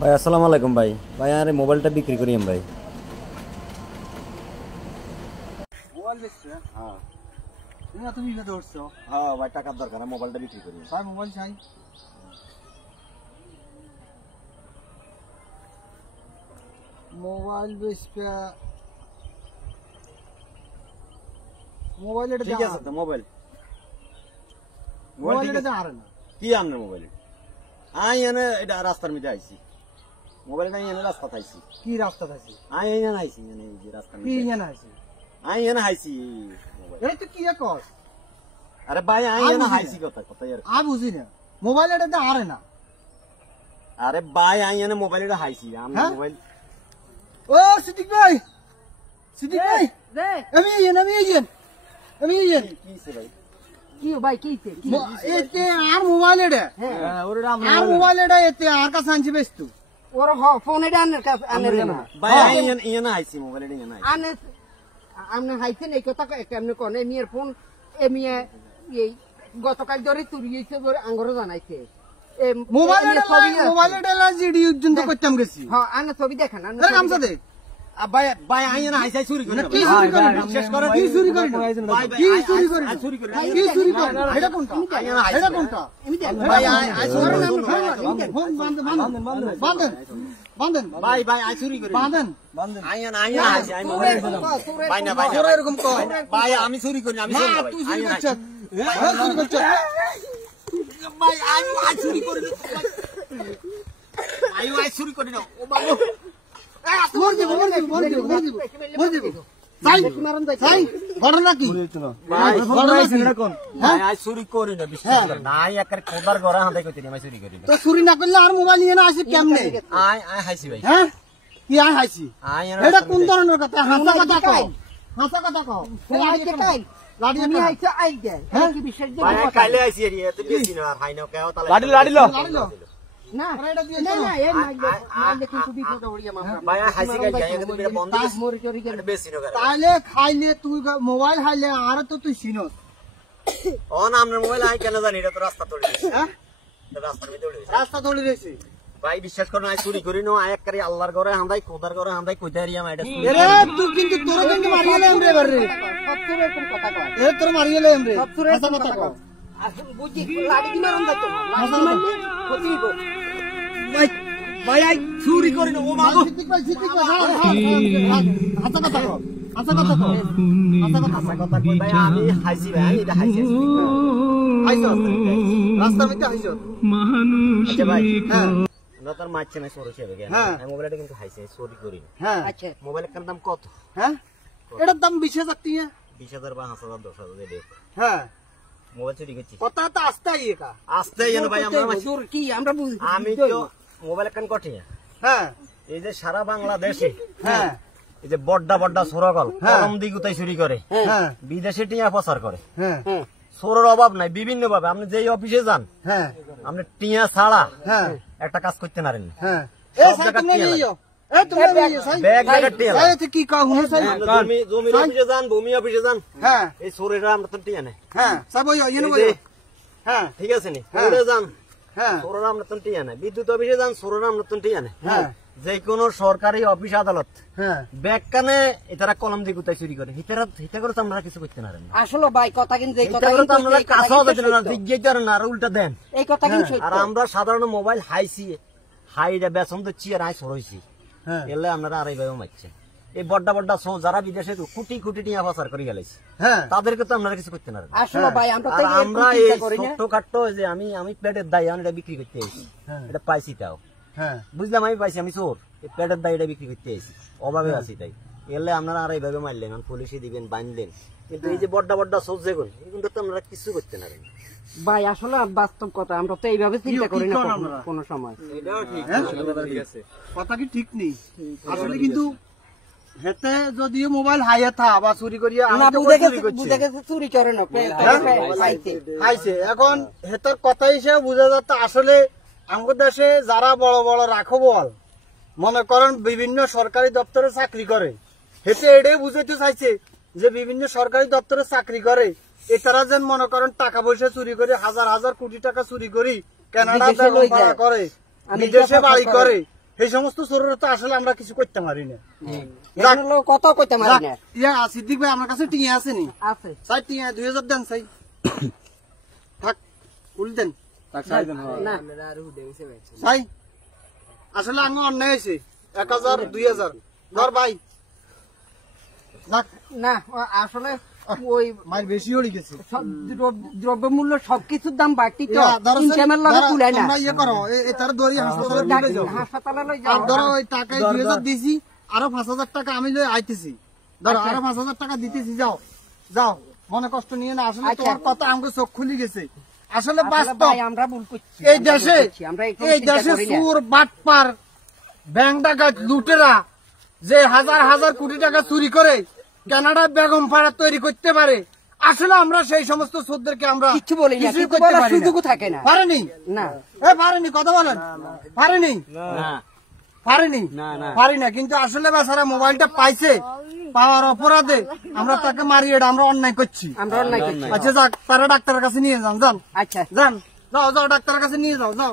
ভাই আসসালামু আলাইকুম ভাই। ভাই আরে মোবাইলটা বিক্রি করি আমি ভাই। মোবাইল বেচছো? হ্যাঁ তুমি এটা ধরছো? হ্যাঁ ভাই, টাকার দরকার, মোবাইলটা বিক্রি করি। ভাই মোবাইল চাই। মোবাইল বেচবে? মোবাইল এটা ঠিক আছে তো মোবাইল মোবাইল এটা আর না কি আপনার মোবাইল? আই এনে এটা রাস্তার মধ্যে আইছি, মোবাইলটা এনে রাস্তা আইছি। কি রাস্তা আছে? আই এনে আইছি, এনে এই যে রাস্তার কি মধ্যে জানা আছে? আই এনে আইছি মোবাইল। এটা তো কি কর? আরে ভাই আই এনে আইছি কথা আর আ বুঝি না। মোবাইল এটা আর না। আরে ভাই আই এনে মোবাইলটা আইছি আমার মোবাইল। ও সিদ্দিক ভাই, সিদ্দিক ভাই আমি কিছে ভাই? কি ভাই কিছে কি এতে আর মোবাইল এটা হ্যাঁ ওরে আর মোবাইল এটা এতে আর কাছে আনছি বেচতু ওর ফোন এটা আনের না ভাই আই এনে আইছি মোবাইলটা এনে আইছি। আনে আমনে হাইছেন এই কথা কেমনে কোনে মিয়ার ফোন এ মিয়া এই গতকাল ধরে তুরিয়েছে বলে আঙ্গরে জানাইছে মোবাইল এটা জিডি পর্যন্ত করতাম গেছি। হ্যাঁ আনে ছবি দেখান আনে আরে গামছা দে। ভাই ভাই আই এনে আইছি চুরি করে। কি চুরি করি? শেষ করে কি চুরি করি? কি চুরি করি? চুরি করে কি চুরি করি? এটা কোনটা? এটা কোনটা? আমি দেখ ভাই আই চুরি করে। বাঁধেন ভাই ভাই আই চুরি করে। বাঁধেন আই আইছি আই মোবাইল ভাই না ভাই তোরা এরকম কর ভাই আমি চুরি করি, আমি না চুরি তুই চুরি করছিস। চুরি করছিস। ভাই আই চুরি করি না। আই চুরি করি না। ও বাবা মর দিব তাই তাই ঘটনা কি? ভাই ঘটনা কি? ভাই আই চুরি করি না, বিশ্বাস করেন না। আই একার কোদার ঘরে হাঁদাই কইতে আমি চুরি করি না। তো চুরি না করলে আর মোবাইল নিয়ে না আসে কেমনে? আই হাইছি ভাই। হ্যাঁ কি আই হাইছি? আই এটা কোন ধরনের কথা? হাসা কথা কও, হাসা কথা কও। লাড়ি আমি একটা আইছে আই দে কি বিশ্বাস দে ভাই কাইলে আইছি এরি এত বেশি না ভাই না কেও তালে লাড়িলো না এটা দিয়ে না না এই মাইলে কিন্তু বিপদ হইয়া মামা ভাই হাইছি কাই যাই কিন্তু মেরা বন্ধ পাঁচ মরি চরি গেল এটা বেশি না করে। তাইলে খাইলে তুই মোবাইল খাইলে আর তো তুই চিনস। ও না আপনার মোবাইল আই কেন জানি, এটা তো রাস্তা তড়ি দিছে। হ্যাঁ রাস্তার ভিতরে তড়ি দিছে। রাস্তা ধরে রেছি। ভাই বিশ্বাস করুন আই চুরি করি না। আই একারি আল্লাহর ঘরে হাঁদাই কোদার ঘরে হাঁদাই কইতে আরি আমি এটা চুরি। এরে তুই কিন্তু তোর কিন্তু মারিয়ে রে বারে। সবচেয়ে এরকম কথা কয় এ তোর মারিয়ে রে রে। সবচেয়ে হাসা এরকম কথা কথা কও। কয় আসল বুঝি লাড়ি দিনা রন দত লাড়ি মারলে ক্ষতি গো ভাই ভাই আই চুরি করি না। ও মাগো সিদ্দিক ভাই হাসা কথা কও, হাসা কথা কও, হাসা কথা কও। কথা কই ভাই আমি হাইছি ভাই, আমি এটা হাইছি। আইছো রাস্তার মধ্যে আইছো। আচ্ছা ভাই হ্যাঁ না তার মারছে না সরছে হবে। হ্যাঁ। আমি মোবাইলটা কিন্তু হাইছি, চুরি করি না। হ্যাঁ আচ্ছা মোবাইলের কার দাম কত? হ্যাঁ এটার দাম 20,000 টাকা। 20,000 বা 5,000 10,000 দিয়ে দেব। হ্যাঁ মোবাইল চুরি করছি কথা তো আস্তে আইকা। আসতে যেন ভাই আমরা জোর কি আমরা বুঝি আমি তো মোবাইল কান কঠে। হ্যাঁ এই যে সারা বাংলাদেশে হ্যাঁ এই যে বড্ডা বড্ডা সোরাগল কলম দিগুতাই চুরি করে, হ্যাঁ বিদেশে টিয়া প্রচার করে। হ্যাঁ চোরের অভাব নাই, বিভিন্ন ভাবে আপনি যেই অফিসে যান হ্যাঁ আপনি টিয়া ছাড়া হ্যাঁ একটা কাজ করতে পারেন না। হ্যাঁ সব এই সাই জায়গা তুমি টিয়া নিও এই তুমি নিও সাই ব্যাগ ব্যাগ টিয়া এই তুই কি কও হুনে সাই আপনি জমি অফিসে যান, ভূমি অফিসে যান, হ্যাঁ এই চোরেরা আমরা তো টিয়া নেই। হ্যাঁ সব ওই ইনো এই বই যে- হ্যাঁ ঠিক আছে নি, কোর্টে যান হ্যাঁ চোরেরা আমরা তো টিয়া নেই, বিদ্যুৎ অফিসে যান চোরেরা আমরা তো টিয়া নেই। হ্যাঁ যে কোনো সরকারি অফিস আদালত হ্যাঁ ব্যাগ কানে এটারা কলম দিয়ে গুতাই চুরি করে, হিতা করে তো আমরা কিছু করতে পারেন না। আসলে ভাই কথা কিন্তু এই কথা হিতা করে তো কিন্তু আমরা এই কথা কাছেও কিন্তু যেতে না, সত্য। জিজ্ঞেস করেন না আর উল্টা দেন। এই কথা কিন্তু আর সত্য আমরা সাধারণ মোবাইল হাইছি হাইটা বেতন দিচ্ছি আর আই সরইছি হ্যাঁ এলে আপনারা আর এইভাবে মারছে। এই বড্ডা বড্ডা সো যারা বিদেশে কোটি কোটি টিয়া পাচার করে গেলেছে হ্যাঁ তাদেরকে তো আপনারা কিছু করতে পারেন না। আসলে ভাই আমরা তো আর এরকম আমরা এই চিন্তা করি না ছোট্ট খাট্ট যে আমি পেটের দায় আমি এটা বিক্রি করতে এসেছি, হ্যাঁ এটা পাইছি তাও হ্যাঁ বুঝলাম, আমি পাইছি আমি চোর, এই পেটের দায় এটা বিক্রি করতে এসেছি, অভাবে আছি তাই। এলে আপনারা আর এইভাবে মারলেন, পুলিশে দিবেন বাঁধলেন, কিন্তু এই যে বড্ডা বড্ডা সোচ যেগুন এগুলো তো আপনারা কিছু করতে পারেন না। ভাই আসলে বাস্তব কথা আমরা তো এইভাবে চিন্তা করি না কি করেন আপনারা? কোনো সময় এটাও ঠিক আছে। কথা কি ঠিক নেই আসলে কিন্তু হেতে যদিও মোবাইল হাইয়া থা বা চুরি করিয়া না আমি তো বুঝে চুরি গেছে করছি বুঝে গেছে চুরি করে না পাইছে খাইছে এখন হেতার কথা হিসেবে বোঝা যাচ্ছে আসলে আমাদের দেশে যারা বড় বড় রাখবল মনে করেন বিভিন্ন সরকারি দপ্তরে চাকরি করে, হেতে এটাই বুঝাইতে চাইছে যে বিভিন্ন সরকারি দপ্তরে চাকরি করে এটারা যেন মনে করেন টাকা পয়সা চুরি করে হাজার হাজার কোটি টাকা চুরি করি কানাডা বিদেশে লই ভাড়া যায়। করে আমেরিকা বিদেশে বাড়ি সফর করে এই সমস্ত চোরের তো আসলে আমরা কিছু করতে পারি না। এখন হলো কত কইতে মারি না ইয়া সিদ্দিক ভাই আমার কাছে টিয়া আছে নি? আছে চাই টিয়া 2000 দেন চাই। থাক উল দেন না চাই। আসলে আমি অন্যায় হয়েছে 1000 2000 ধর ভাই। যাক, না আসলে ওই মার বেশি হয়ে গেছে। সব দ্রব্যমূল্য সবকিছুর দাম বাড়তি তো ইয়া, ধরো ইনকামের লগে ধরো, কুলায় না তোমরা ইয়ে করো, এটার দড়ি হাসপাতালে নিয়ে যাও। হাসপাতালে লই আর যাও ধরো ওই টাকায় 2000 দিছি, আরো 5000 টাকা আমি লই আইতেছি। ধরো আরো 5000 টাকা দিতেছি, যাও যাও, মনে কষ্ট নিয়ে না। আসলে আচ্ছা। তোমার কথা আমাকে চোখ খুলে গেছে। আসলে আসলে বাস্তব ভাই আমরা ভুল করছি এই দেশে, আমরা এই দেশে চোর বাটপার ব্যাংক ডাকাত লুটেরা যে হাজার হাজার কোটি টাকা চুরি করে কানাডা বেগম পাড়া তৈরি করতে পারে, আসলে আমরা সেই সমস্ত চোরদেরকে আমরা কিছু বলি না কিছুই কিছু করতে বলার পারি না। সুযোগও থাকে না পারেনি না পারেনি, কথা বলেন, পারেনি না পারেনি না, না। পারি না। কিন্তু আসলে বেচারা মোবাইলটা পাইছে, পাওয়ার অপরাধে আমরা তাকে মারি, এটা আমরা অন্যায় করছি। আমরা অন্যায় করছি আচ্ছা যাক, তারা ডাক্তারের কাছে নিয়ে যান, যান আচ্ছা যান, যাও যাও, ডাক্তারের কাছে নিয়ে যাও, যাও।